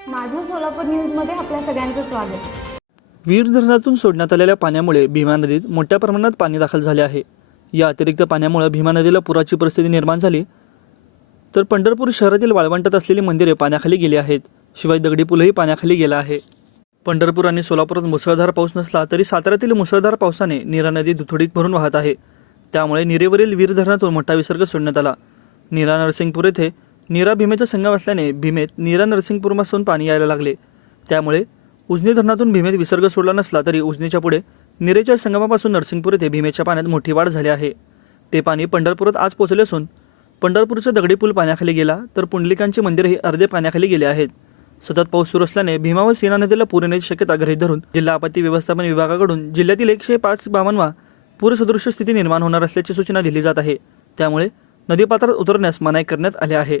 सोलापूर न्यूजमध्ये आपल्या सगळ्यांचं स्वागत. वीर धरणातून सोडण्यात आलेल्या पाण्यामुळे भीमा नदीत मोठ्या प्रमाणात पाणी दाखल झाले आहे. या अतिरिक्त पाण्यामुळे भीमा नदीला पुराची परिस्थिती निर्माण झाली. तर पंढरपूर शहरातील वाळवंटात असलेली मंदिरे पाण्याखाली गेली आहेत. शिवाय दगडी पुलही पाण्याखाली गेला आहे. पंढरपूर आणि सोलापुरात मुसळधार पाऊस नसला तरी साताऱ्यातील मुसळधार पावसाने नीरा नदी दुथडीत भरून वाहत आहे. त्यामुळे निरेवरील वीर धरणातून मोठा विसर्ग सोडण्यात आला. नीरा नरसिंगपूर येथे नीरा भीमेचा संगम असल्याने भीमेत नीरा नरसिंगपूरपासून पाणी यायला लागले. त्यामुळे उजनी धरणातून भीमेत विसर्ग सोडला नसला तरी उजनीच्या पुढे निरेच्या संगमापासून नरसिंगपूर येथे भीमेच्या पाण्यात मोठी वाढ झाली आहे. ते पाणी पंढरपुरात आज पोहोचले असून पंढरपूरचा दगडी पूल पाण्याखाली गेला तर पुंडलिकांचे मंदिरही अर्धे पाण्याखाली गेले आहेत. सतत पाऊस सुरू असल्याने भीमा व सीना नदीला पूर येण्याची शक्यता गृहीत धरून जिल्हा आपत्ती व्यवस्थापन विभागाकडून जिल्ह्यातील एकशे पाच बावनवा पूरसदृश स्थिती निर्माण होणार असल्याची सूचना दिली जात आहे. त्यामुळे नदीपात्रात उतरण्यास मनाई करण्यात आले आहे.